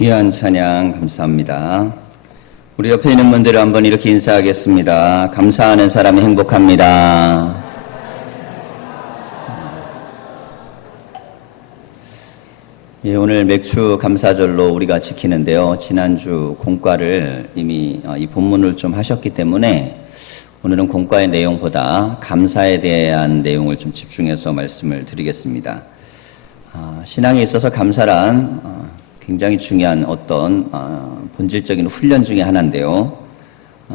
귀한 찬양 감사합니다. 우리 옆에 있는 분들을 한번 이렇게 인사하겠습니다. 감사하는 사람이 행복합니다. 예, 오늘 맥주 감사절로 우리가 지키는데요. 지난주 공과를 이미 이 본문을 좀 하셨기 때문에 오늘은 공과의 내용보다 감사에 대한 내용을 좀 집중해서 말씀을 드리겠습니다. 신앙에 있어서 감사란 굉장히 중요한 어떤 본질적인 훈련 중에 하나인데요.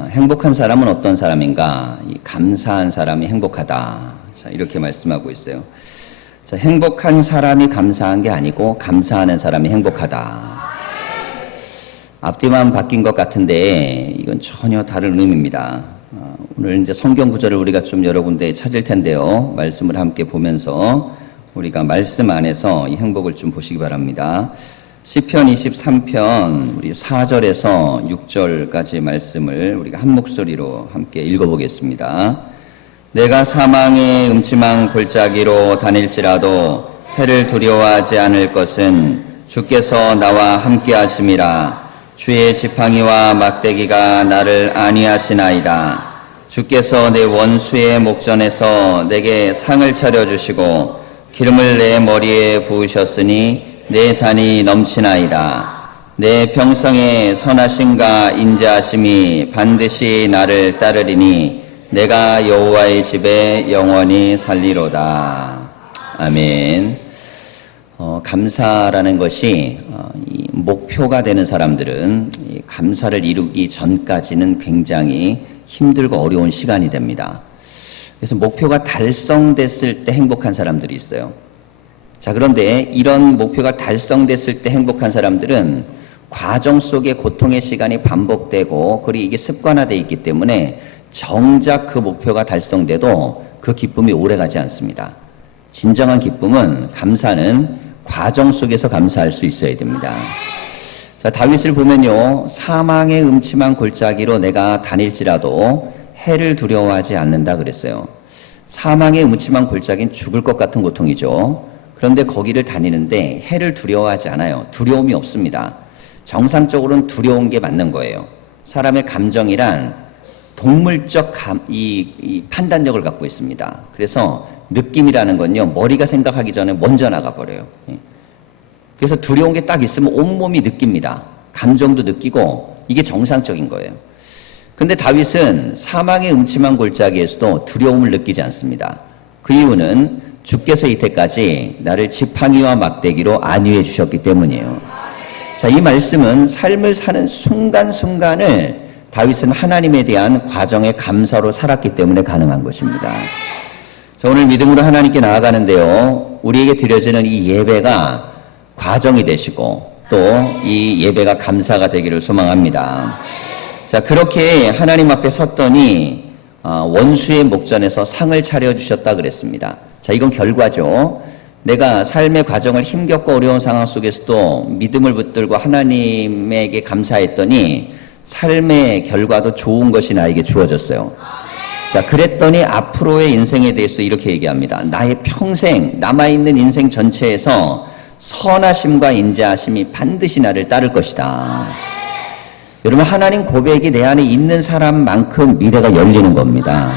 행복한 사람은 어떤 사람인가? 이 감사한 사람이 행복하다. 자, 이렇게 말씀하고 있어요. 자, 행복한 사람이 감사한 게 아니고 감사하는 사람이 행복하다. 앞뒤만 바뀐 것 같은데 이건 전혀 다른 의미입니다. 오늘 이제 성경 구절을 우리가 좀 여러 군데 찾을 텐데요. 말씀을 함께 보면서 우리가 말씀 안에서 이 행복을 좀 보시기 바랍니다. 시편 23편 우리 4절에서 6절까지 말씀을 우리가 한 목소리로 함께 읽어보겠습니다. 내가 사망의 음침한 골짜기로 다닐지라도 해를 두려워하지 않을 것은 주께서 나와 함께 하심이라. 주의 지팡이와 막대기가 나를 안위하시나이다. 주께서 내 원수의 목전에서 내게 상을 차려주시고 기름을 내 머리에 부으셨으니 내 잔이 넘치나이다. 내 평성의 선하심과 인자하심이 반드시 나를 따르리니 내가 여호와의 집에 영원히 살리로다. 아멘. 감사라는 것이 이 목표가 되는 사람들은 이 감사를 이루기 전까지는 굉장히 힘들고 어려운 시간이 됩니다. 그래서 목표가 달성됐을 때 행복한 사람들이 있어요. 자, 그런데 이런 목표가 달성됐을 때 행복한 사람들은 과정 속에 고통의 시간이 반복되고 그리고 이게 습관화되어 있기 때문에 정작 그 목표가 달성돼도 그 기쁨이 오래가지 않습니다. 진정한 기쁨은 감사는 과정 속에서 감사할 수 있어야 됩니다. 자, 다윗을 보면요. 사망의 음침한 골짜기로 내가 다닐지라도 해를 두려워하지 않는다 그랬어요. 사망의 음침한 골짜기는 죽을 것 같은 고통이죠. 그런데 거기를 다니는데 해를 두려워하지 않아요. 두려움이 없습니다. 정상적으로는 두려운 게 맞는 거예요. 사람의 감정이란 동물적 이 판단력을 갖고 있습니다. 그래서 느낌이라는 건요, 머리가 생각하기 전에 먼저 나가버려요. 그래서 두려운 게 딱 있으면 온몸이 느낍니다. 감정도 느끼고 이게 정상적인 거예요. 근데 다윗은 사망의 음침한 골짜기에서도 두려움을 느끼지 않습니다. 그 이유는 주께서 이때까지 나를 지팡이와 막대기로 안위해 주셨기 때문이에요. 자, 이 말씀은 삶을 사는 순간순간을 다윗은 하나님에 대한 과정의 감사로 살았기 때문에 가능한 것입니다. 자, 오늘 믿음으로 하나님께 나아가는데요. 우리에게 드려지는 이 예배가 과정이 되시고 또 이 예배가 감사가 되기를 소망합니다. 자, 그렇게 하나님 앞에 섰더니 원수의 목전에서 상을 차려주셨다 그랬습니다. 자, 이건 결과죠. 내가 삶의 과정을 힘겹고 어려운 상황 속에서도 믿음을 붙들고 하나님에게 감사했더니 삶의 결과도 좋은 것이 나에게 주어졌어요. 자, 그랬더니 앞으로의 인생에 대해서 이렇게 얘기합니다. 나의 평생 남아있는 인생 전체에서 선하심과 인자하심이 반드시 나를 따를 것이다. 여러분, 하나님 고백이 내 안에 있는 사람만큼 미래가 열리는 겁니다.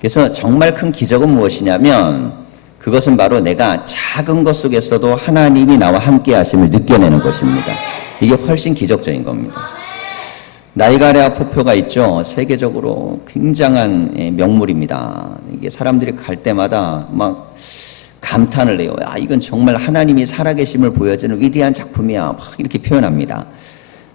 그래서 정말 큰 기적은 무엇이냐면 그것은 바로 내가 작은 것 속에서도 하나님이 나와 함께 하심을 느껴내는 것입니다. 이게 훨씬 기적적인 겁니다. 나이가랴 폭포가 있죠. 세계적으로 굉장한 명물입니다. 이게 사람들이 갈 때마다 막 감탄을 해요. 이건 정말 하나님이 살아계심을 보여주는 위대한 작품이야. 막 이렇게 표현합니다.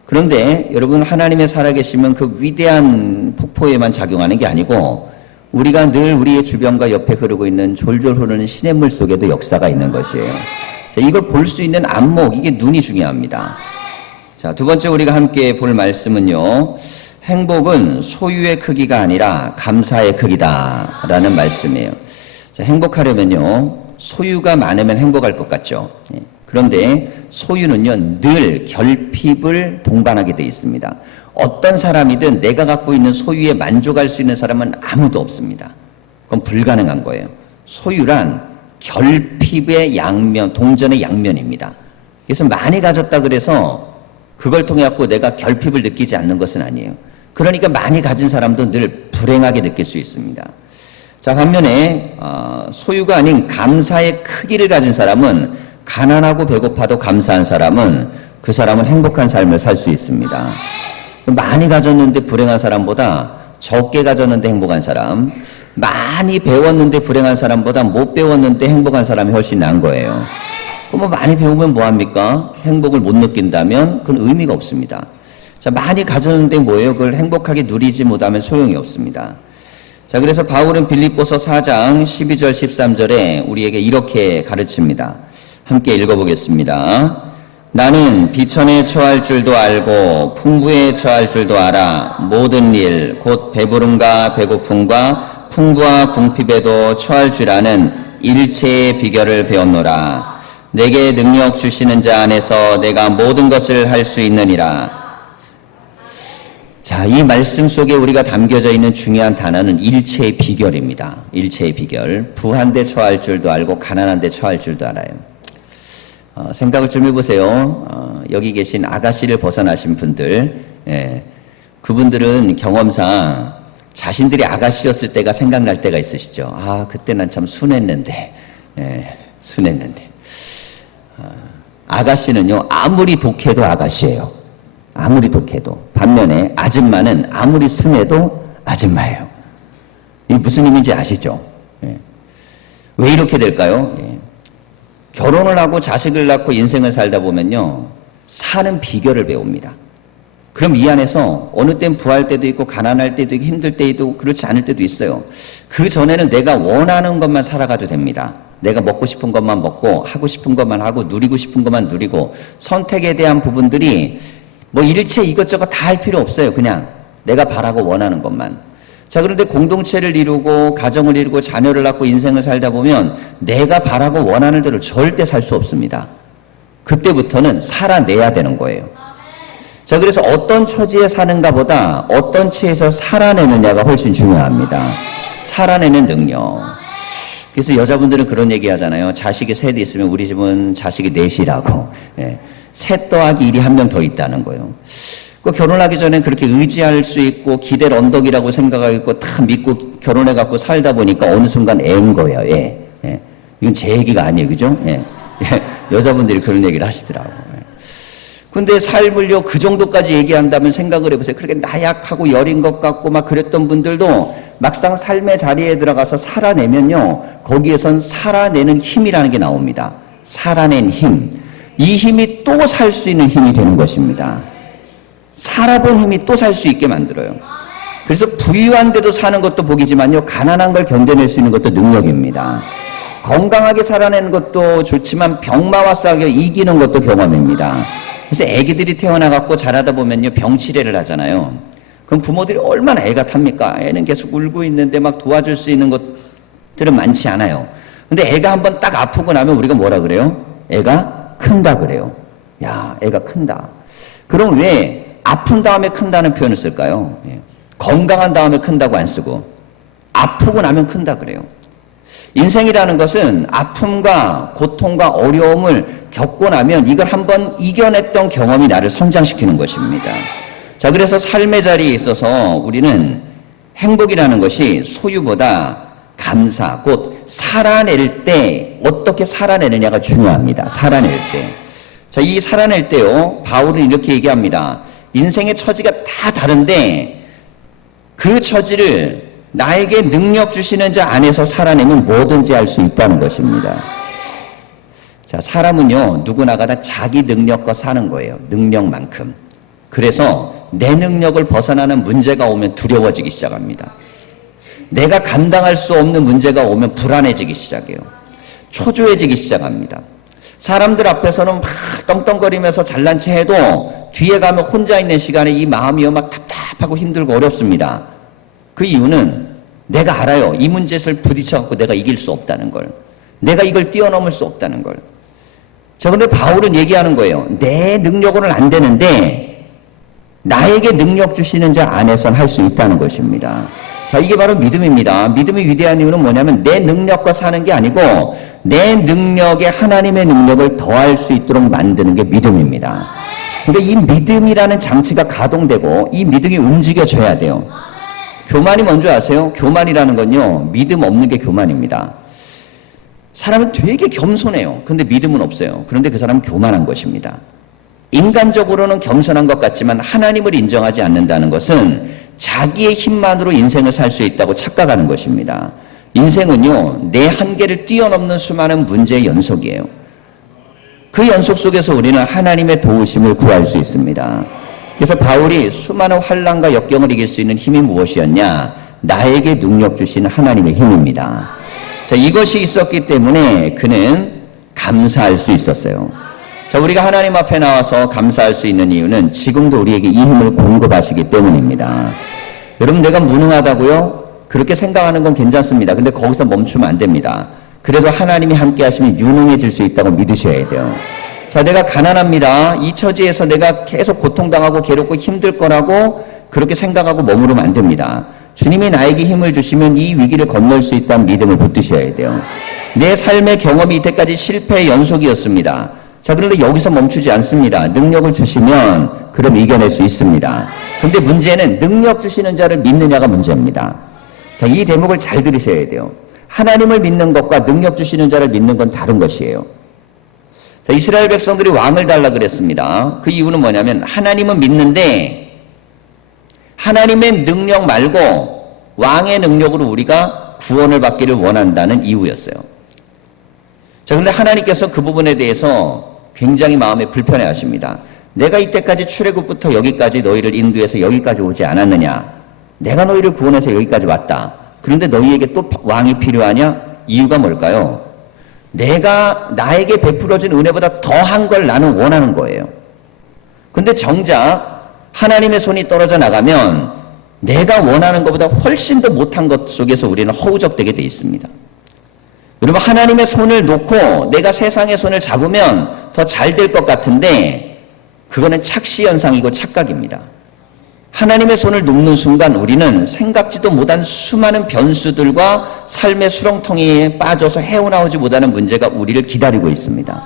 그런데 여러분, 하나님의 살아계심은 그 위대한 폭포에만 작용하는 게 아니고 우리가 늘 우리의 주변과 옆에 흐르고 있는 졸졸 흐르는 시냇물 속에도 역사가 있는 것이에요. 자, 이걸 볼 수 있는 안목, 이게 눈이 중요합니다. 자, 두 번째 우리가 함께 볼 말씀은요. 행복은 소유의 크기가 아니라 감사의 크기다 라는 말씀이에요. 자, 행복하려면요. 소유가 많으면 행복할 것 같죠. 그런데 소유는요. 늘 결핍을 동반하게 되어 있습니다. 어떤 사람이든 내가 갖고 있는 소유에 만족할 수 있는 사람은 아무도 없습니다. 그건 불가능한 거예요. 소유란 결핍의 양면, 동전의 양면입니다. 그래서 많이 가졌다 그래서 그걸 통해 갖고 내가 결핍을 느끼지 않는 것은 아니에요. 그러니까 많이 가진 사람도 늘 불행하게 느낄 수 있습니다. 자, 반면에 소유가 아닌 감사의 크기를 가진 사람은, 가난하고 배고파도 감사한 사람은, 그 사람은 행복한 삶을 살 수 있습니다. 많이 가졌는데 불행한 사람보다 적게 가졌는데 행복한 사람, 많이 배웠는데 불행한 사람보다 못 배웠는데 행복한 사람이 훨씬 나은 거예요. 그럼 많이 배우면 뭐합니까? 행복을 못 느낀다면 그건 의미가 없습니다. 자, 많이 가졌는데 뭐예요? 그걸 행복하게 누리지 못하면 소용이 없습니다. 자, 그래서 바울은 빌립보서 4장 12절 13절에 우리에게 이렇게 가르칩니다. 함께 읽어보겠습니다. 나는 비천에 처할 줄도 알고 풍부에 처할 줄도 알아. 모든 일, 곧 배부름과 배고픔과 풍부와 궁핍에도 처할 줄 아는 일체의 비결을 배웠노라. 내게 능력 주시는 자 안에서 내가 모든 것을 할 수 있느니라. 자, 이 말씀 속에 우리가 담겨져 있는 중요한 단어는 일체의 비결입니다. 일체의 비결. 부한 데 처할 줄도 알고 가난한 데 처할 줄도 알아요. 생각을 좀 해보세요. 여기 계신 아가씨를 벗어나신 분들, 그분들은 경험상 자신들이 아가씨였을 때가 생각날 때가 있으시죠. 아, 그때 난 참 순했는데, 순했는데. 아가씨는요, 아무리 독해도 아가씨예요. 아무리 독해도. 반면에 아줌마는 아무리 순해도 아줌마예요. 이게 무슨 의미인지 아시죠? 왜 이렇게 될까요? 결혼을 하고 자식을 낳고 인생을 살다 보면요, 사는 비결을 배웁니다. 그럼 이 안에서 어느 땐 부할 때도 있고 가난할 때도 있고 힘들 때도 그렇지 않을 때도 있어요. 그 전에는 내가 원하는 것만 살아가도 됩니다. 내가 먹고 싶은 것만 먹고 하고 싶은 것만 하고 누리고 싶은 것만 누리고, 선택에 대한 부분들이 뭐 일체 이것저것 다 할 필요 없어요. 그냥 내가 바라고 원하는 것만. 자, 그런데 공동체를 이루고 가정을 이루고 자녀를 낳고 인생을 살다 보면 내가 바라고 원하는 대로 절대 살 수 없습니다. 그때부터는 살아내야 되는 거예요. 자, 그래서 어떤 처지에 사는가 보다 어떤 처지에서 살아내느냐가 훨씬 중요합니다. 살아내는 능력. 그래서 여자분들은 그런 얘기 하잖아요. 자식이 셋 있으면 우리 집은 자식이 넷이라고. 셋 더하기 1이 한 명 더 있다는 거예요. 그 결혼하기 전에 그렇게 의지할 수 있고 기댈 언덕이라고 생각하고 다 믿고 결혼해갖고 살다 보니까 어느 순간 애인 거예요. 이건 제 얘기가 아니에요. 그죠? 여자분들이 그런 얘기를 하시더라고요. 근데 삶을요, 그 정도까지 얘기한다면 생각을 해보세요. 그렇게 나약하고 여린 것 같고 막 그랬던 분들도 막상 삶의 자리에 들어가서 살아내면요, 거기에선 살아내는 힘이라는 게 나옵니다. 살아낸 힘. 이 힘이 또 살 수 있는 힘이 되는 것입니다. 살아본 힘이 또 살 수 있게 만들어요. 그래서 부유한데도 사는 것도 복이지만요, 가난한 걸 견뎌낼 수 있는 것도 능력입니다. 건강하게 살아내는 것도 좋지만 병마와 싸워 이기는 것도 경험입니다. 그래서 애기들이 태어나갖고 자라다 보면요, 병치레를 하잖아요. 그럼 부모들이 얼마나 애가 탑니까? 애는 계속 울고 있는데 막 도와줄 수 있는 것들은 많지 않아요. 근데 애가 한번 딱 아프고 나면 우리가 뭐라 그래요? 애가 큰다 그래요. 야, 애가 큰다. 그럼 왜 아픈 다음에 큰다는 표현을 쓸까요? 건강한 다음에 큰다고 안 쓰고 아프고 나면 큰다 그래요. 인생이라는 것은 아픔과 고통과 어려움을 겪고 나면 이걸 한번 이겨냈던 경험이 나를 성장시키는 것입니다. 자, 그래서 삶의 자리에 있어서 우리는 행복이라는 것이 소유보다 감사, 곧 살아낼 때 어떻게 살아내느냐가 중요합니다. 살아낼 때. 자, 이 살아낼 때요, 바울은 이렇게 얘기합니다. 인생의 처지가 다 다른데 그 처지를 나에게 능력 주시는 자 안에서 살아내면 뭐든지 할 수 있다는 것입니다. 자, 사람은요, 누구나가 다 자기 능력과 사는 거예요. 능력만큼. 그래서 내 능력을 벗어나는 문제가 오면 두려워지기 시작합니다. 내가 감당할 수 없는 문제가 오면 불안해지기 시작해요. 초조해지기 시작합니다. 사람들 앞에서는 막 떵떵거리면서 잘난 체 해도 뒤에 가면 혼자 있는 시간에 이 마음이 막 답답하고 힘들고 어렵습니다. 그 이유는 내가 알아요. 이 문제를 부딪혀갖고 내가 이길 수 없다는 걸. 내가 이걸 뛰어넘을 수 없다는 걸. 자, 그런데 바울은 얘기하는 거예요. 내 능력으로는 안 되는데 나에게 능력 주시는 자 안에선 할 수 있다는 것입니다. 자, 이게 바로 믿음입니다. 믿음의 위대한 이유는 뭐냐면 내 능력과 사는 게 아니고 내 능력에 하나님의 능력을 더할 수 있도록 만드는 게 믿음입니다. 그러니까 이 믿음이라는 장치가 가동되고 이 믿음이 움직여져야 돼요. 교만이 뭔지 아세요? 교만이라는 건요, 믿음 없는 게 교만입니다. 사람은 되게 겸손해요. 근데 믿음은 없어요. 그런데 그 사람은 교만한 것입니다. 인간적으로는 겸손한 것 같지만 하나님을 인정하지 않는다는 것은 자기의 힘만으로 인생을 살 수 있다고 착각하는 것입니다. 인생은요, 내 한계를 뛰어넘는 수많은 문제의 연속이에요. 그 연속 속에서 우리는 하나님의 도우심을 구할 수 있습니다. 그래서 바울이 수많은 환난과 역경을 이길 수 있는 힘이 무엇이었냐? 나에게 능력 주시는 하나님의 힘입니다. 자, 이것이 있었기 때문에 그는 감사할 수 있었어요. 자, 우리가 하나님 앞에 나와서 감사할 수 있는 이유는 지금도 우리에게 이 힘을 공급하시기 때문입니다. 여러분, 내가 무능하다고요? 그렇게 생각하는 건 괜찮습니다. 근데 거기서 멈추면 안 됩니다. 그래도 하나님이 함께 하시면 유능해질 수 있다고 믿으셔야 돼요. 자, 내가 가난합니다. 이 처지에서 내가 계속 고통당하고 괴롭고 힘들 거라고 그렇게 생각하고 머무르면 안 됩니다. 주님이 나에게 힘을 주시면 이 위기를 건널 수 있다는 믿음을 붙드셔야 돼요. 내 삶의 경험이 이때까지 실패의 연속이었습니다. 자, 그런데 여기서 멈추지 않습니다. 능력을 주시면 그럼 이겨낼 수 있습니다. 근데 문제는 능력 주시는 자를 믿느냐가 문제입니다. 자, 이 대목을 잘 들으셔야 돼요. 하나님을 믿는 것과 능력 주시는 자를 믿는 건 다른 것이에요. 자, 이스라엘 백성들이 왕을 달라 그랬습니다. 그 이유는 뭐냐면 하나님은 믿는데 하나님의 능력 말고 왕의 능력으로 우리가 구원을 받기를 원한다는 이유였어요. 자, 그런데 하나님께서 그 부분에 대해서 굉장히 마음에 불편해 하십니다. 내가 이때까지 출애굽부터 여기까지 너희를 인도해서 여기까지 오지 않았느냐? 내가 너희를 구원해서 여기까지 왔다. 그런데 너희에게 또 왕이 필요하냐? 이유가 뭘까요? 내가 나에게 베풀어진 은혜보다 더한 걸 나는 원하는 거예요. 근데 정작 하나님의 손이 떨어져 나가면 내가 원하는 것보다 훨씬 더 못한 것 속에서 우리는 허우적대게 돼 있습니다. 여러분, 하나님의 손을 놓고 내가 세상의 손을 잡으면 더 잘 될 것 같은데 그거는 착시현상이고 착각입니다. 하나님의 손을 놓는 순간 우리는 생각지도 못한 수많은 변수들과 삶의 수렁텅이에 빠져서 헤어나오지 못하는 문제가 우리를 기다리고 있습니다.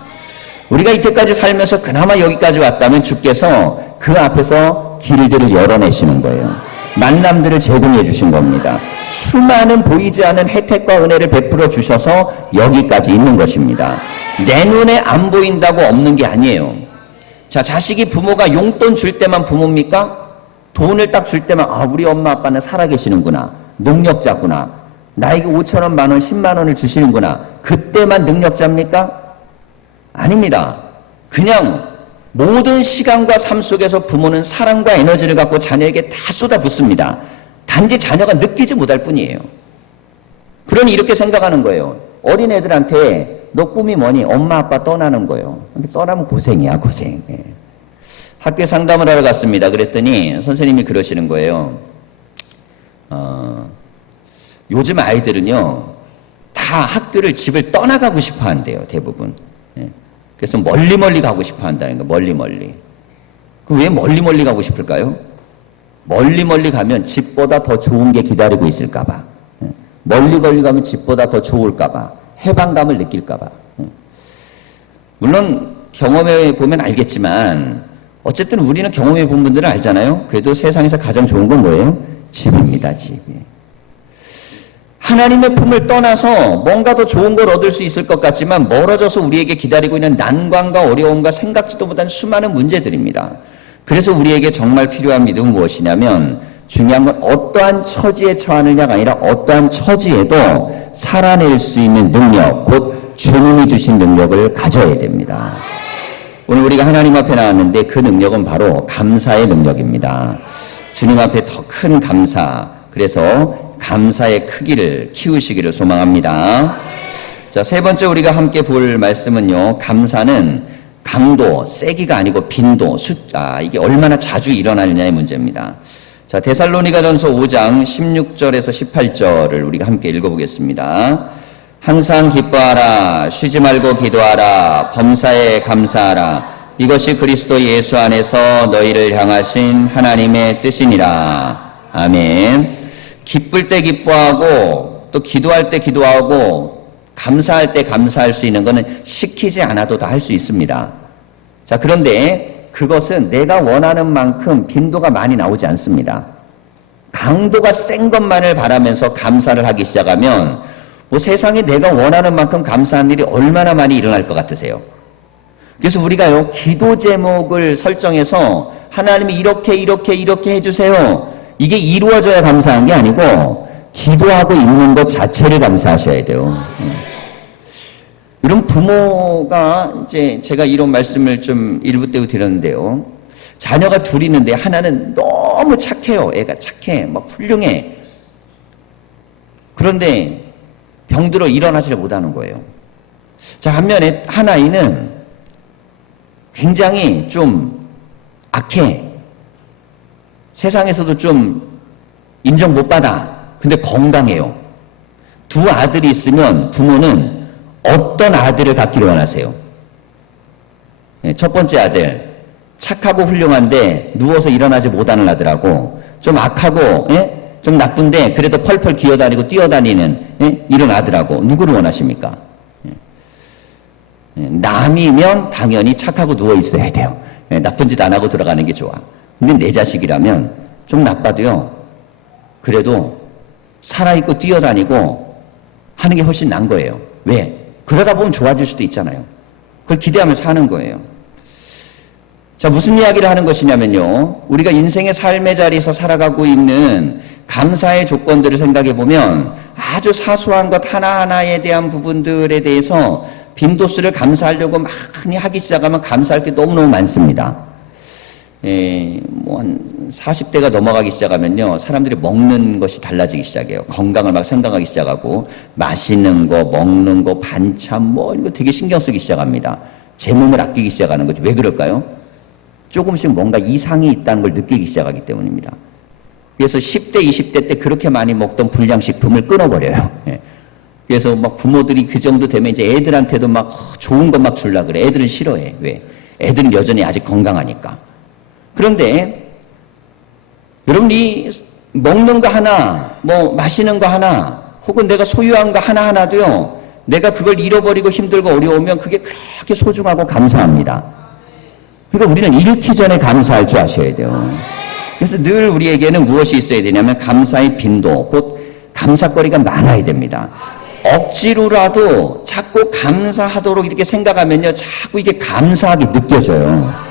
우리가 이때까지 살면서 그나마 여기까지 왔다면 주께서 그 앞에서 길들을 열어내시는 거예요. 만남들을 제공해 주신 겁니다. 수많은 보이지 않은 혜택과 은혜를 베풀어 주셔서 여기까지 있는 것입니다. 내 눈에 안 보인다고 없는 게 아니에요. 자, 자식이 부모가 용돈 줄 때만 부모입니까? 돈을 딱 줄 때만 우리 엄마 아빠는 살아계시는구나. 능력자구나. 나에게 5,000원, 만원, 10만 원을 주시는구나. 그때만 능력자입니까? 아닙니다. 그냥 모든 시간과 삶 속에서 부모는 사랑과 에너지를 갖고 자녀에게 다 쏟아붓습니다. 단지 자녀가 느끼지 못할 뿐이에요. 그러니 이렇게 생각하는 거예요. 어린애들한테 너 꿈이 뭐니? 엄마 아빠 떠나는 거예요. 떠나면 고생이야, 고생. 학교에 상담을 하러 갔습니다. 그랬더니 선생님이 그러시는 거예요. 요즘 아이들은요, 다 학교를 집을 떠나가고 싶어 한대요, 대부분. 그래서 멀리 가고 싶어 한다는 거예요, 멀리. 왜 멀리 가고 싶을까요? 멀리 가면 집보다 더 좋은 게 기다리고 있을까봐. 멀리 가면 집보다 더 좋을까봐. 해방감을 느낄까봐. 물론 경험해 보면 알겠지만 어쨌든 우리는 경험해 본 분들은 알잖아요. 그래도 세상에서 가장 좋은 건 뭐예요? 집입니다, 집. 하나님의 품을 떠나서 뭔가 더 좋은 걸 얻을 수 있을 것 같지만 멀어져서 우리에게 기다리고 있는 난관과 어려움과 생각지도 못한 수많은 문제들입니다. 그래서 우리에게 정말 필요한 믿음은 무엇이냐면 중요한 건 어떠한 처지에 처하느냐가 아니라 어떠한 처지에도 살아낼 수 있는 능력, 곧 주님이 주신 능력을 가져야 됩니다. 오늘 우리가 하나님 앞에 나왔는데 그 능력은 바로 감사의 능력입니다. 주님 앞에 더 큰 감사, 그래서 감사의 크기를 키우시기를 소망합니다. 자, 세 번째 우리가 함께 볼 말씀은요, 감사는 강도, 세기가 아니고 빈도, 숫자, 이게 얼마나 자주 일어나느냐의 문제입니다. 자, 데살로니가전서 5장 16절에서 18절을 우리가 함께 읽어보겠습니다. 항상 기뻐하라, 쉬지 말고 기도하라, 범사에 감사하라. 이것이 그리스도 예수 안에서 너희를 향하신 하나님의 뜻이니라. 아멘. 기쁠 때 기뻐하고 또 기도할 때 기도하고 감사할 때 감사할 수 있는 것은 시키지 않아도 다 할 수 있습니다. 자, 그런데 그것은 내가 원하는 만큼 빈도가 많이 나오지 않습니다. 강도가 센 것만을 바라면서 감사를 하기 시작하면 뭐 세상에 내가 원하는 만큼 감사한 일이 얼마나 많이 일어날 것 같으세요? 그래서 우리가요, 기도 제목을 설정해서 하나님이 이렇게 해주세요. 이게 이루어져야 감사한 게 아니고 기도하고 있는 것 자체를 감사하셔야 돼요. 이런 부모가 이제 제가 이런 말씀을 좀 일부 때 드렸는데요. 자녀가 둘이 있는데 하나는 너무 착해요. 애가 착해. 막 훌륭해. 그런데 병들어 일어나지를 못하는 거예요. 자, 반면에 한 아이는 굉장히 좀 악해. 세상에서도 좀 인정 못 받아. 근데 건강해요. 두 아들이 있으면 부모는 어떤 아들을 갖기를 원하세요? 첫 번째 아들, 착하고 훌륭한데 누워서 일어나지 못하는 아들하고 좀 악하고 좀 나쁜데 그래도 펄펄 기어다니고 뛰어다니는 이런 아들하고 누구를 원하십니까? 남이면 당연히 착하고 누워 있어야 돼요. 나쁜 짓 안 하고 들어가는 게 좋아. 근데 내 자식이라면 좀 나빠도요, 그래도 살아있고 뛰어다니고 하는 게 훨씬 나은 거예요. 왜? 그러다 보면 좋아질 수도 있잖아요. 그걸 기대하면서 하는 거예요. 자, 무슨 이야기를 하는 것이냐면요, 우리가 인생의 삶의 자리에서 살아가고 있는 감사의 조건들을 생각해 보면 아주 사소한 것 하나하나에 대한 부분들에 대해서 빈도수를 감사하려고 많이 하기 시작하면 감사할 게 너무너무 많습니다. 뭐 한 40대가 넘어가기 시작하면요, 사람들이 먹는 것이 달라지기 시작해요. 건강을 막 생각하기 시작하고, 마시는 거, 먹는 거, 반찬 뭐 이런 거 되게 신경 쓰기 시작합니다. 제 몸을 아끼기 시작하는 거죠. 왜 그럴까요? 조금씩 뭔가 이상이 있다는 걸 느끼기 시작하기 때문입니다. 그래서 10대, 20대 때 그렇게 많이 먹던 불량식품을 끊어버려요. 그래서 막 부모들이 그 정도 되면 이제 애들한테도 막 좋은 것 막 주려고 그래. 애들은 싫어해. 왜? 애들은 여전히 아직 건강하니까. 그런데 여러분이 먹는 거 하나, 뭐 마시는 거 하나, 혹은 내가 소유한 거 하나하나도요, 내가 그걸 잃어버리고 힘들고 어려우면 그게 그렇게 소중하고 감사합니다. 그러니까 우리는 잃기 전에 감사할 줄 아셔야 돼요. 그래서 늘 우리에게는 무엇이 있어야 되냐면 감사의 빈도, 곧 감사거리가 많아야 됩니다. 억지로라도 자꾸 감사하도록 이렇게 생각하면요, 자꾸 이게 감사하게 느껴져요.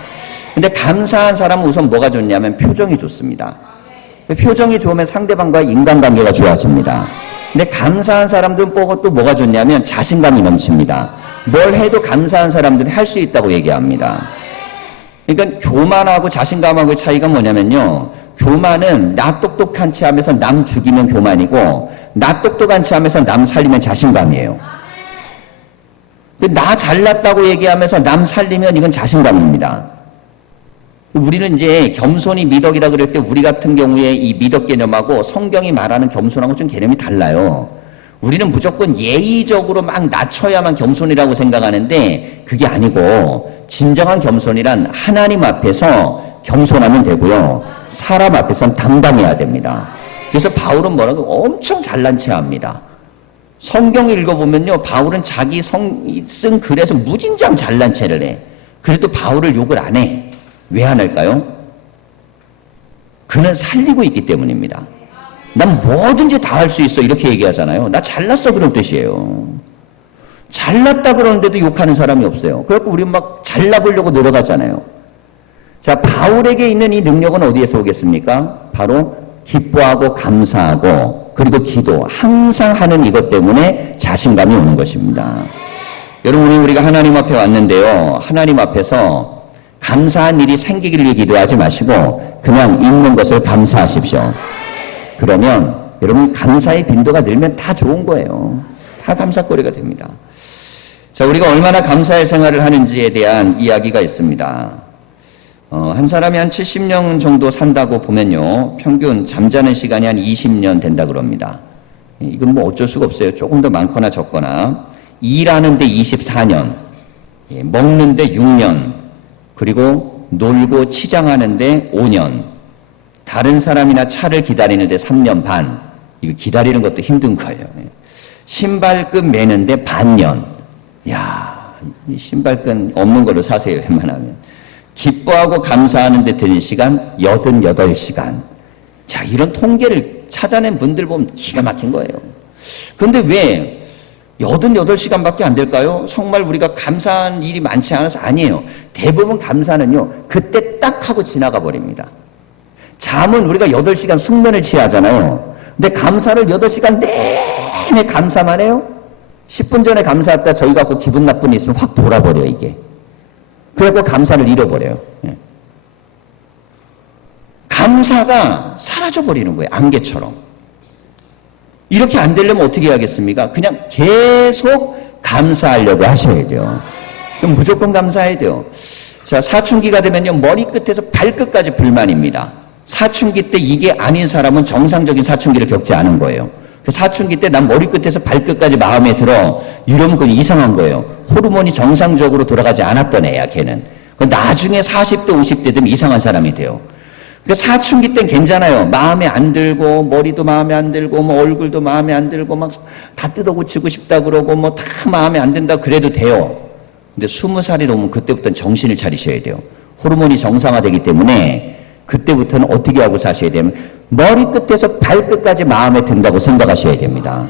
근데 감사한 사람은 우선 뭐가 좋냐면 표정이 좋습니다. 표정이 좋으면 상대방과의 인간관계가 좋아집니다. 근데 감사한 사람들은 또 뭐가 좋냐면 자신감이 넘칩니다. 뭘 해도 감사한 사람들은 할 수 있다고 얘기합니다. 그러니까 교만하고 자신감하고의 차이가 뭐냐면요, 교만은 나 똑똑한 체 하면서 남 죽이면 교만이고, 나 똑똑한 체 하면서 남 살리면 자신감이에요. 나 잘났다고 얘기하면서 남 살리면 이건 자신감입니다. 우리는 이제 겸손이 미덕이라 그럴 때 우리 같은 경우에 이 미덕 개념하고 성경이 말하는 겸손하고 좀 개념이 달라요. 우리는 무조건 예의적으로 막 낮춰야만 겸손이라고 생각하는데 그게 아니고, 진정한 겸손이란 하나님 앞에서 겸손하면 되고요, 사람 앞에서는 당당해야 됩니다. 그래서 바울은 뭐라고 엄청 잘난 체 합니다. 성경 읽어보면요, 바울은 자기 쓴 글에서 무진장 잘난 체를 해. 그래도 바울을 욕을 안 해. 왜 안 할까요? 그는 살리고 있기 때문입니다. 난 뭐든지 다 할 수 있어 이렇게 얘기하잖아요. 나 잘났어 그런 뜻이에요. 잘났다 그러는데도 욕하는 사람이 없어요. 그래갖고 우리 막 잘나보려고 노력하잖아요. 자, 바울에게 있는 이 능력은 어디에서 오겠습니까? 바로 기뻐하고 감사하고 그리고 기도, 항상 하는 이것 때문에 자신감이 오는 것입니다. 여러분, 우리가 하나님 앞에 왔는데요, 하나님 앞에서 감사한 일이 생기기를 위해 기도하지 마시고 그냥 있는 것을 감사하십시오. 그러면 여러분, 감사의 빈도가 늘면 다 좋은 거예요. 다 감사거리가 됩니다. 자, 우리가 얼마나 감사의 생활을 하는지에 대한 이야기가 있습니다. 한 사람이 한 70년 정도 산다고 보면요, 평균 잠자는 시간이 한 20년 된다 그럽니다. 이건 뭐 어쩔 수가 없어요. 조금 더 많거나 적거나. 일하는데 24년, 먹는데 6년, 그리고 놀고 치장하는데 5년, 다른 사람이나 차를 기다리는데 3년 반. 이거 기다리는 것도 힘든 거예요. 신발끈 매는데 반년. 야, 신발끈 없는 걸로 사세요, 웬만하면. 기뻐하고 감사하는 데 드는 시간 88시간. 자, 이런 통계를 찾아낸 분들 보면 기가 막힌 거예요. 그런데 왜 88시간밖에 안 될까요? 정말 우리가 감사한 일이 많지 않아서 아니에요. 대부분 감사는요, 그때 딱 하고 지나가 버립니다. 잠은 우리가 8시간 숙면을 취하잖아요. 근데 감사를 8시간 내내 감사만 해요? 10분 전에 감사했다 저희 갖고 기분 나쁜 일 있으면 확 돌아버려요, 이게. 그래갖고 감사를 잃어버려요. 예. 감사가 사라져버리는 거예요, 안개처럼. 이렇게 안 되려면 어떻게 해야겠습니까? 그냥 계속 감사하려고 하셔야 돼요. 그럼 무조건 감사해야 돼요. 자, 사춘기가 되면요, 머리끝에서 발끝까지 불만입니다. 사춘기 때 이게 아닌 사람은 정상적인 사춘기를 겪지 않은 거예요. 그 사춘기 때 난 머리끝에서 발끝까지 마음에 들어. 이러면 그건 이상한 거예요. 호르몬이 정상적으로 돌아가지 않았던 애야, 걔는. 나중에 40대, 50대 되면 이상한 사람이 돼요. 그 사춘기 땐 괜찮아요. 마음에 안 들고, 머리도 마음에 안 들고, 뭐 얼굴도 마음에 안 들고, 막 다 뜯어 고치고 싶다 그러고, 뭐 다 마음에 안 든다 그래도 돼요. 근데 20살이 넘으면 그때부터는 정신을 차리셔야 돼요. 호르몬이 정상화되기 때문에 그때부터는 어떻게 하고 사셔야 되면 머리끝에서 발끝까지 마음에 든다고 생각하셔야 됩니다.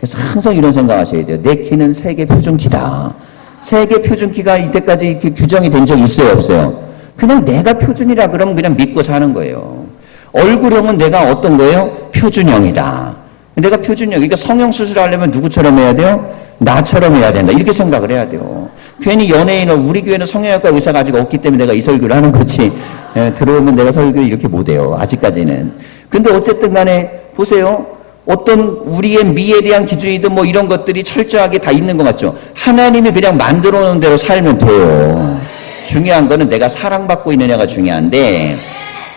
그래서 항상 이런 생각하셔야 돼요. 내 키는 세계 표준키다. 세계 표준키가 이때까지 이렇게 규정이 된 적이 있어요, 없어요? 그냥 내가 표준이라 그러면 그냥 믿고 사는 거예요. 얼굴형은 내가 어떤 거예요? 표준형이다. 내가 표준형. 그러니까 성형수술하려면 누구처럼 해야 돼요? 나처럼 해야 된다. 이렇게 생각을 해야 돼요. 괜히 연예인을, 우리 교회는 성형외과 의사가 아직 없기 때문에 내가 이 설교를 하는 거지. 예, 들어오면 내가 설교를 이렇게 못해요. 아직까지는. 근데 어쨌든 간에 보세요. 어떤 우리의 미에 대한 기준이든 뭐 이런 것들이 철저하게 다 있는 것 같죠. 하나님이 그냥 만들어 놓은 대로 살면 돼요. 중요한 거는 내가 사랑받고 있느냐가 중요한데,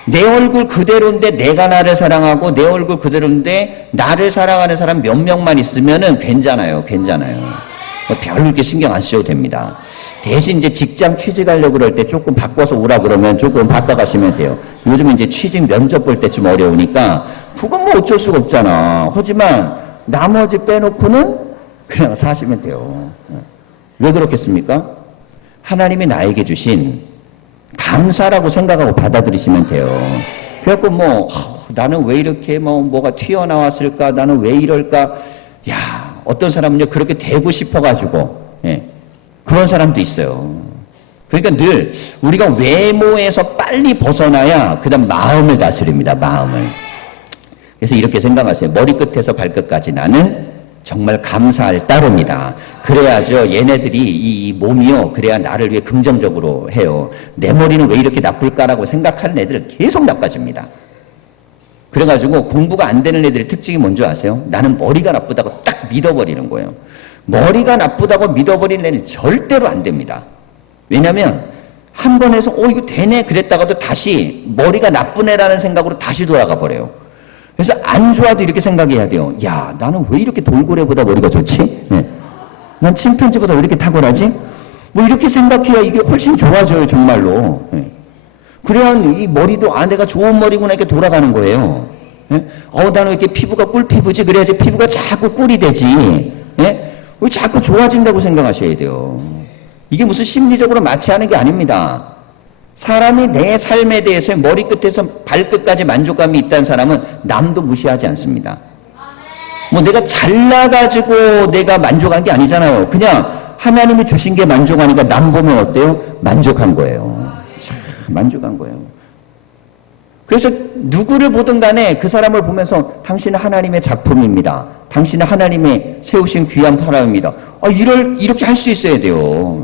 내 얼굴 그대로인데 내가 나를 사랑하고 내 얼굴 그대로인데 나를 사랑하는 사람 몇 명만 있으면은 괜찮아요. 별로 이렇게 신경 안 쓰셔도 됩니다. 대신 이제 직장 취직하려고 그럴 때 조금 바꿔서 오라 그러면 조금 바꿔가시면 돼요. 요즘 이제 취직 면접 볼 때 좀 어려우니까 그건 뭐 어쩔 수가 없잖아. 하지만 나머지 빼놓고는 그냥 사시면 돼요. 왜 그렇겠습니까? 하나님이 나에게 주신 감사라고 생각하고 받아들이시면 돼요. 그래갖고 뭐 나는 왜 이렇게 뭐가 튀어나왔을까? 나는 왜 이럴까? 야, 어떤 사람은요 그렇게 되고 싶어가지고 그런 사람도 있어요. 그러니까 늘 우리가 외모에서 빨리 벗어나야 그다음 마음을 다스립니다. 마음을. 그래서 이렇게 생각하세요. 머리끝에서 발끝까지 나는 정말 감사할 따름이다. 그래야죠. 얘네들이 이 몸이요. 그래야 나를 위해 긍정적으로 해요. 내 머리는 왜 이렇게 나쁠까라고 생각하는 애들은 계속 나빠집니다. 그래가지고 공부가 안 되는 애들의 특징이 뭔지 아세요? 나는 머리가 나쁘다고 딱 믿어버리는 거예요. 머리가 나쁘다고 믿어버리는 애는 절대로 안 됩니다. 왜냐하면 한 번 해서 이거 되네 그랬다가도 다시 머리가 나쁜 애라는 생각으로 다시 돌아가 버려요. 그래서 안 좋아도 이렇게 생각해야 돼요. 야, 나는 왜 이렇게 돌고래보다 머리가 좋지? 난 침팬지보다 왜 이렇게 탁월하지? 뭐 이렇게 생각해야 이게 훨씬 좋아져요, 정말로. 그래야 이 머리도 내가 좋은 머리구나 이렇게 돌아가는 거예요. 나는 왜 이렇게 피부가 꿀피부지? 그래야지 피부가 자꾸 꿀이 되지. 왜 자꾸 좋아진다고 생각하셔야 돼요. 이게 무슨 심리적으로 마취하는 게 아닙니다. 사람이 내 삶에 대해서 머리끝에서 발끝까지 만족감이 있다는 사람은 남도 무시하지 않습니다. 뭐 내가 잘나가지고 내가 만족한 게 아니잖아요. 그냥 하나님이 주신 게 만족하니까 남 보면 어때요? 만족한 거예요. 참 만족한 거예요. 그래서 누구를 보든 간에 그 사람을 보면서 당신은 하나님의 작품입니다. 당신은 하나님의 세우신 귀한 사람입니다. 이렇게 할 수 있어야 돼요.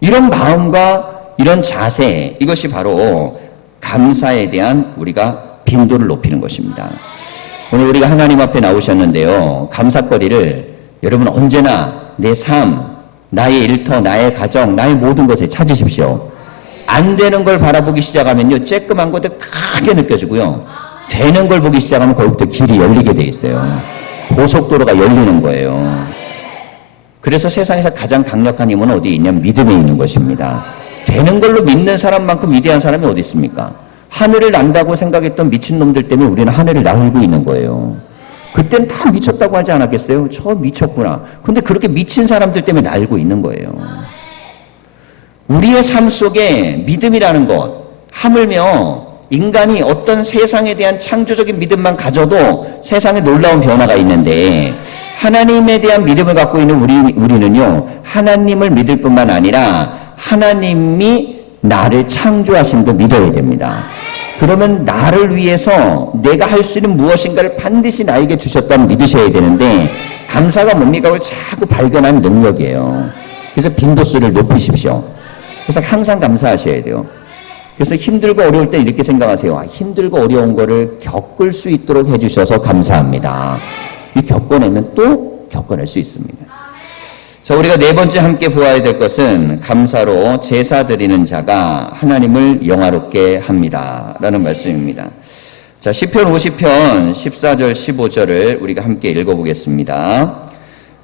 이런 마음과 이런 자세, 이것이 바로 감사에 대한 우리가 빈도를 높이는 것입니다. 오늘 우리가 하나님 앞에 나오셨는데요. 감사거리를 여러분 언제나 내 삶, 나의 일터, 나의 가정, 나의 모든 것에 찾으십시오. 안 되는 걸 바라보기 시작하면요. 쬐끔한 것도 크게 느껴지고요. 되는 걸 보기 시작하면 거기부터 길이 열리게 돼 있어요. 고속도로가 열리는 거예요. 그래서 세상에서 가장 강력한 힘은 어디에 있냐면 믿음에 있는 것입니다. 되는 걸로 믿는 사람만큼 위대한 사람이 어디 있습니까? 하늘을 난다고 생각했던 미친놈들 때문에 우리는 하늘을 날고 있는 거예요. 그땐 다 미쳤다고 하지 않았겠어요? 저 미쳤구나. 근데 그렇게 미친 사람들 때문에 날고 있는 거예요. 우리의 삶 속에 믿음이라는 것, 하물며 인간이 어떤 세상에 대한 창조적인 믿음만 가져도 세상에 놀라운 변화가 있는데, 하나님에 대한 믿음을 갖고 있는 우리는요, 하나님을 믿을 뿐만 아니라 하나님이 나를 창조하심도 믿어야 됩니다. 그러면 나를 위해서 내가 할 수 있는 무엇인가를 반드시 나에게 주셨다는 믿으셔야 되는데, 감사가 뭡니까? 그걸 자꾸 발견하는 능력이에요. 그래서 빈도수를 높이십시오. 그래서 항상 감사하셔야 돼요. 그래서 힘들고 어려울 때 이렇게 생각하세요. 힘들고 어려운 거를 겪을 수 있도록 해주셔서 감사합니다. 이 겪어내면 또 겪어낼 수 있습니다. 자, 우리가 네 번째 함께 보아야 될 것은 감사로 제사 드리는 자가 하나님을 영화롭게 합니다. 라는 말씀입니다. 자, 시편 50편 14절 15절을 우리가 함께 읽어보겠습니다.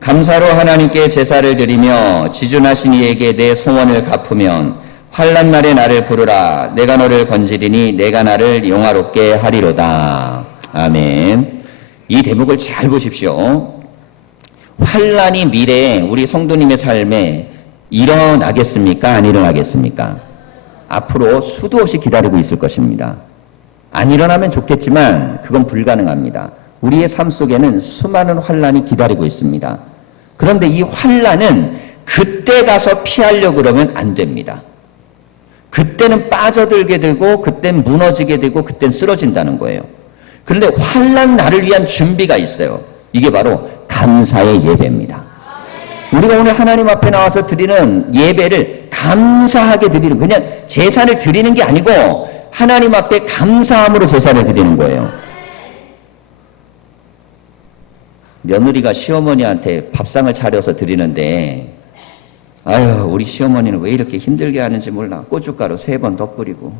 감사로 하나님께 제사를 드리며 지존하신 이에게 내 소원을 갚으면 환난 날에 나를 부르라. 내가 너를 건지리니 내가 나를 영화롭게 하리로다. 아멘. 이 대목을 잘 보십시오. 환난이 미래에 우리 성도님의 삶에 일어나겠습니까? 안 일어나겠습니까? 앞으로 수도 없이 기다리고 있을 것입니다. 안 일어나면 좋겠지만 그건 불가능합니다. 우리의 삶 속에는 수많은 환난이 기다리고 있습니다. 그런데 이 환난은 그때 가서 피하려고 그러면 안 됩니다. 그때는 빠져들게 되고 그땐 무너지게 되고 그땐 쓰러진다는 거예요. 그런데 환난 날을 위한 준비가 있어요. 이게 바로 감사의 예배입니다. 우리가 오늘 하나님 앞에 나와서 드리는 예배를 감사하게 드리는, 그냥 제사를 드리는 게 아니고 하나님 앞에 감사함으로 제사를 드리는 거예요. 며느리가 시어머니한테 밥상을 차려서 드리는데, 아유, 우리 시어머니는 왜 이렇게 힘들게 하는지 몰라. 고춧가루 3번 더 뿌리고,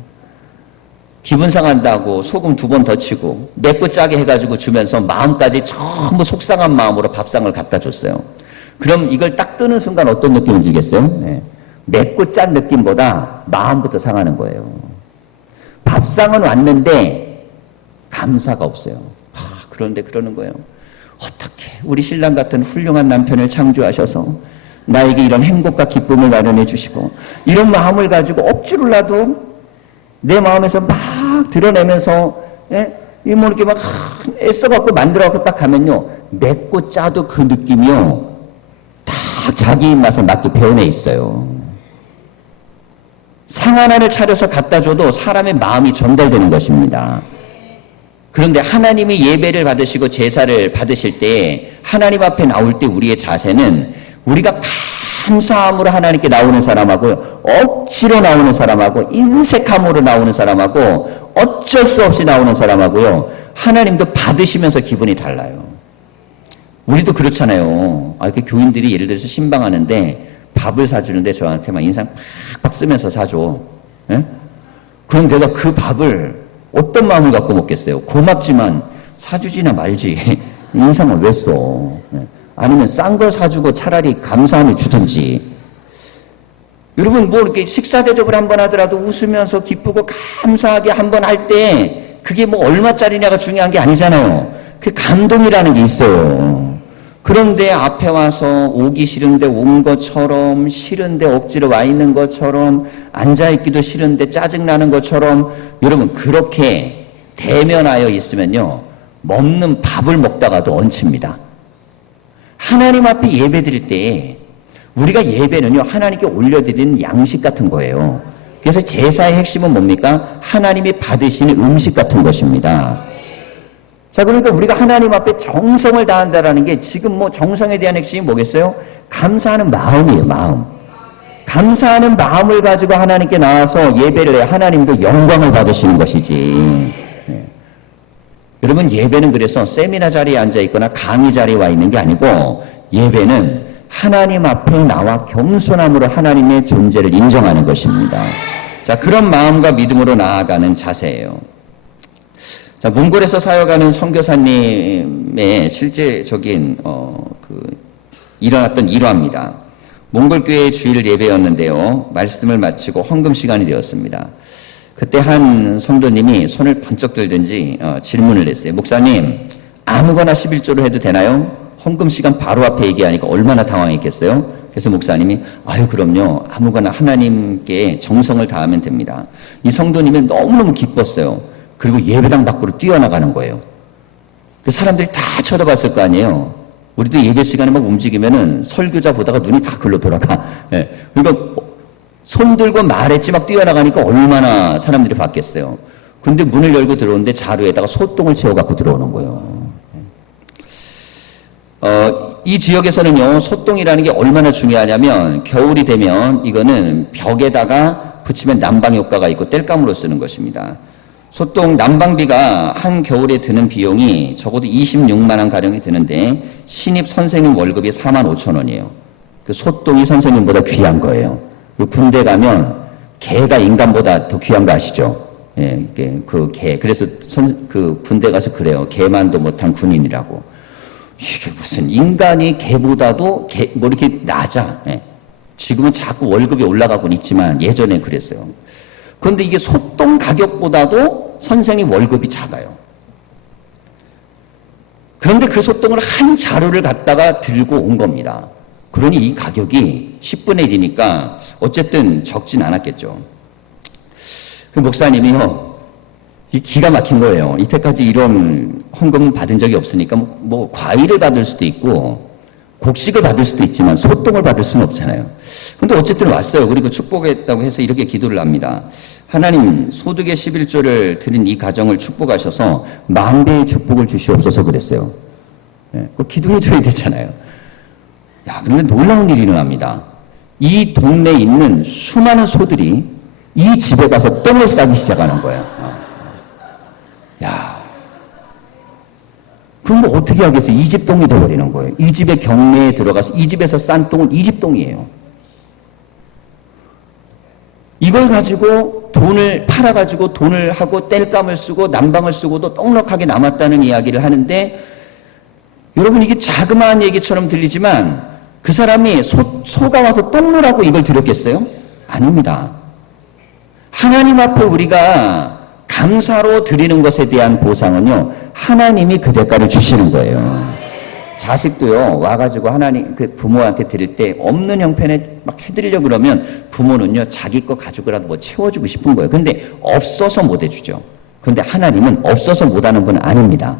기분 상한다고 소금 2번 더 치고, 맵고 짜게 해가지고 주면서 마음까지 전부 속상한 마음으로 밥상을 갖다 줬어요. 그럼 이걸 딱 뜨는 순간 어떤 느낌을 들겠어요? 네. 맵고 짠 느낌보다 마음부터 상하는 거예요. 밥상은 왔는데 감사가 없어요. 그런데 그러는 거예요. 어떻게 우리 신랑 같은 훌륭한 남편을 창조하셔서 나에게 이런 행복과 기쁨을 마련해 주시고, 이런 마음을 가지고 억지로라도 내 마음에서 막 드러내면서, 뭐 이렇게 막 애써갖고 만들어갖고 딱 가면요, 맵고 짜도 그 느낌이요, 딱 자기 입맛에 맞게 배어내 있어요. 상 하나를 차려서 갖다 줘도 사람의 마음이 전달되는 것입니다. 그런데 하나님이 예배를 받으시고 제사를 받으실 때, 하나님 앞에 나올 때 우리의 자세는 우리가 감사함으로 하나님께 나오는 사람하고, 억지로 나오는 사람하고, 인색함으로 나오는 사람하고, 어쩔 수 없이 나오는 사람하고요, 하나님도 받으시면서 기분이 달라요. 우리도 그렇잖아요. 이렇게 교인들이 예를 들어서 신방하는데 밥을 사주는데 저한테 막 인상 팍팍 쓰면서 사줘. 예? 그럼 내가 그 밥을 어떤 마음을 갖고 먹겠어요? 고맙지만 사주지나 말지. 인상을 왜 써? 예? 아니면 싼 거 사주고 차라리 감사함을 주든지. 여러분, 뭐 이렇게 식사 대접을 한번 하더라도 웃으면서 기쁘고 감사하게 한번 할 때 그게 뭐 얼마짜리냐가 중요한 게 아니잖아요. 그 감동이라는 게 있어요. 그런데 앞에 와서 오기 싫은데 온 것처럼, 싫은데 억지로 와 있는 것처럼, 앉아있기도 싫은데 짜증나는 것처럼, 여러분 그렇게 대면하여 있으면요, 먹는 밥을 먹다가도 얹힙니다. 하나님 앞에 예배 드릴 때 우리가 예배는요, 하나님께 올려드리는 양식 같은 거예요. 그래서 제사의 핵심은 뭡니까? 하나님이 받으시는 음식 같은 것입니다. 자, 그러니까 우리가 하나님 앞에 정성을 다한다라는 게, 지금 뭐 정성에 대한 핵심이 뭐겠어요? 감사하는 마음이에요, 마음. 감사하는 마음을 가지고 하나님께 나와서 예배를 해 하나님도 영광을 받으시는 것이지. 여러분, 예배는 그래서 세미나 자리에 앉아 있거나 강의 자리에 와 있는 게 아니고, 예배는 하나님 앞에 나와 겸손함으로 하나님의 존재를 인정하는 것입니다. 자, 그런 마음과 믿음으로 나아가는 자세예요. 자, 몽골에서 사역하는 선교사님의 실제적인 일어났던 일화입니다. 몽골 교회의 주일 예배였는데요, 말씀을 마치고 헌금 시간이 되었습니다. 그때 한 성도님이 손을 번쩍 들든지 질문을 했어요. 목사님, 아무거나 11조를 해도 되나요? 헌금 시간 바로 앞에 얘기하니까 얼마나 당황했겠어요? 그래서 목사님이 아유 그럼요. 아무거나 하나님께 정성을 다하면 됩니다. 이 성도님은 너무너무 기뻤어요. 그리고 예배당 밖으로 뛰어나가는 거예요. 그 사람들이 다 쳐다봤을 거 아니에요. 우리도 예배 시간에 막 움직이면은 설교자 보다가 눈이 다 글로 돌아가. 예. 그러니까 손 들고 말했지 막 뛰어나가니까 얼마나 사람들이 봤겠어요. 근데 문을 열고 들어오는데 자루에다가 소똥을 채워갖고 들어오는 거예요. 이 지역에서는요, 소똥이라는 게 얼마나 중요하냐면, 겨울이 되면 이거는 벽에다가 붙이면 난방 효과가 있고 땔감으로 쓰는 것입니다. 소똥 난방비가 한 겨울에 드는 비용이 적어도 26만 원 가량이 드는데, 신입 선생님 월급이 4만 5천 원이에요. 그 소똥이 선생님보다 귀한 거예요. 군대 가면 개가 인간보다 더 귀한 거 아시죠? 예, 그 개. 그래서 그 군대 가서 그래요. 개만도 못한 군인이라고. 이게 무슨 인간이 개보다도 뭐 이렇게 낮아. 예. 지금은 자꾸 월급이 올라가곤 있지만 예전에 그랬어요. 그런데 이게 소똥 가격보다도 선생님 월급이 작아요. 그런데 그 소똥을 한 자루를 갖다가 들고 온 겁니다. 그러니 이 가격이 10분의 1이니까 어쨌든 적진 않았겠죠. 그 목사님이요, 이 기가 막힌 거예요. 이때까지 이런 헌금 받은 적이 없으니까 뭐 과일을 받을 수도 있고 곡식을 받을 수도 있지만 소똥을 받을 수는 없잖아요. 근데 어쨌든 왔어요. 그리고 축복했다고 해서 이렇게 기도를 합니다. 하나님, 소득의 11조를 드린 이 가정을 축복하셔서 만배의 축복을 주시옵소서 그랬어요. 네, 그 기도해 줘야 되잖아요. 야, 그런데 놀라운 일이 일어납니다. 이 동네에 있는 수많은 소들이 이 집에 가서 똥을 싸기 시작하는 거예요. 야, 그럼 뭐 어떻게 하겠어요? 이 집 똥이 돼버리는 거예요. 이 집의 경매에 들어가서 이 집에서 싼 똥은 이 집 똥이에요. 이걸 가지고 돈을 팔아가지고 돈을 하고 땔감을 쓰고 난방을 쓰고도 넉넉하게 남았다는 이야기를 하는데, 여러분 이게 자그마한 얘기처럼 들리지만 그 사람이 소가 와서 똥을 하고 이걸 드렸겠어요? 아닙니다. 하나님 앞에 우리가 감사로 드리는 것에 대한 보상은요, 하나님이 그 대가를 주시는 거예요. 자식도요, 와가지고 하나님, 그 부모한테 드릴 때 없는 형편에 막 해드리려고 그러면 부모는요, 자기 거 가족이라도 뭐 채워주고 싶은 거예요. 근데 없어서 못 해주죠. 근데 하나님은 없어서 못하는 분은 아닙니다.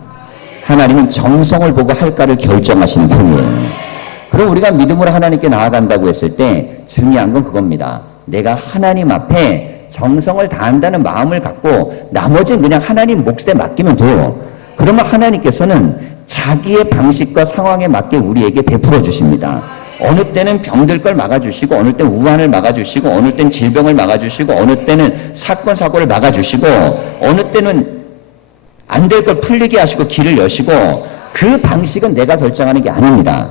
하나님은 정성을 보고 할까를 결정하시는 분이에요. 그럼 우리가 믿음으로 하나님께 나아간다고 했을 때 중요한 건 그겁니다. 내가 하나님 앞에 정성을 다한다는 마음을 갖고 나머지는 그냥 하나님 몫에 맡기면 돼요. 그러면 하나님께서는 자기의 방식과 상황에 맞게 우리에게 베풀어 주십니다. 어느 때는 병들 걸 막아주시고, 어느 때는 우환을 막아주시고, 어느 때는 질병을 막아주시고, 어느 때는 사건 사고를 막아주시고, 어느 때는 안 될 걸 풀리게 하시고 길을 여시고, 그 방식은 내가 결정하는 게 아닙니다.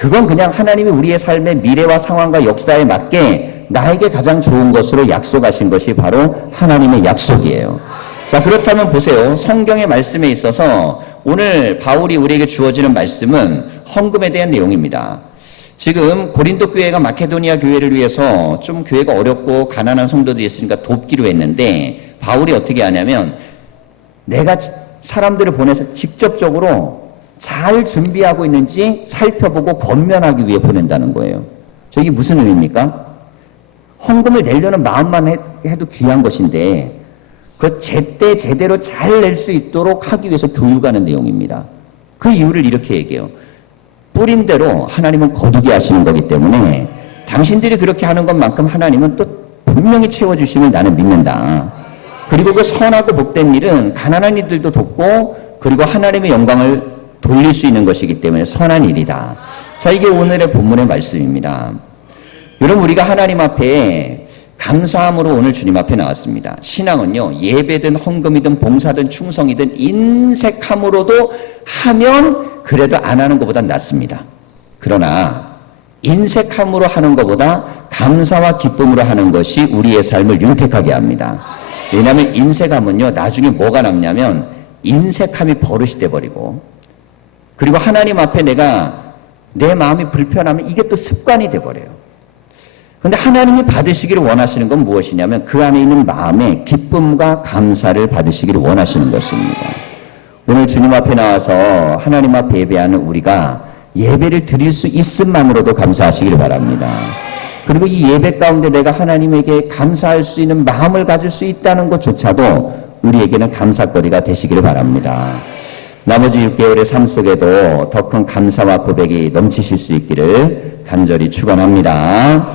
그건 그냥 하나님이 우리의 삶의 미래와 상황과 역사에 맞게 나에게 가장 좋은 것으로 약속하신 것이 바로 하나님의 약속이에요. 자, 그렇다면 보세요. 성경의 말씀에 있어서 오늘 바울이 우리에게 주어지는 말씀은 헌금에 대한 내용입니다. 지금 고린도 교회가 마케도니아 교회를 위해서 좀 교회가 어렵고 가난한 성도들이 있으니까 돕기로 했는데, 바울이 어떻게 하냐면 내가 사람들을 보내서 직접적으로 잘 준비하고 있는지 살펴보고 권면하기 위해 보낸다는 거예요. 저게 무슨 의미입니까? 헌금을 내려는 마음만 해도 귀한 것인데 그 제때 제대로 잘 낼 수 있도록 하기 위해서 교육하는 내용입니다. 그 이유를 이렇게 얘기해요. 뿌린 대로 하나님은 거두게 하시는 거기 때문에 당신들이 그렇게 하는 것만큼 하나님은 또 분명히 채워주심을 나는 믿는다. 그리고 그 선하고 복된 일은 가난한 이들도 돕고 그리고 하나님의 영광을 돌릴 수 있는 것이기 때문에 선한 일이다. 자, 이게 오늘의 본문의 말씀입니다. 여러분, 우리가 하나님 앞에 감사함으로 오늘 주님 앞에 나왔습니다. 신앙은요, 예배든 헌금이든 봉사든 충성이든 인색함으로도 하면 그래도 안 하는 것보다 낫습니다. 그러나 인색함으로 하는 것보다 감사와 기쁨으로 하는 것이 우리의 삶을 윤택하게 합니다. 왜냐하면 인색함은요, 나중에 뭐가 남냐면 인색함이 버릇이 돼버리고, 그리고 하나님 앞에 내 마음이 불편하면 이게 또 습관이 돼버려요. 그런데 하나님이 받으시기를 원하시는 건 무엇이냐면 그 안에 있는 마음의 기쁨과 감사를 받으시기를 원하시는 것입니다. 오늘 주님 앞에 나와서 하나님 앞에 예배하는 우리가 예배를 드릴 수 있음만으로도 감사하시길 바랍니다. 그리고 이 예배 가운데 내가 하나님에게 감사할 수 있는 마음을 가질 수 있다는 것조차도 우리에게는 감사거리가 되시기를 바랍니다. 나머지 6개월의 삶 속에도 더 큰 감사와 고백이 넘치실 수 있기를 간절히 축원합니다.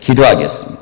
기도하겠습니다.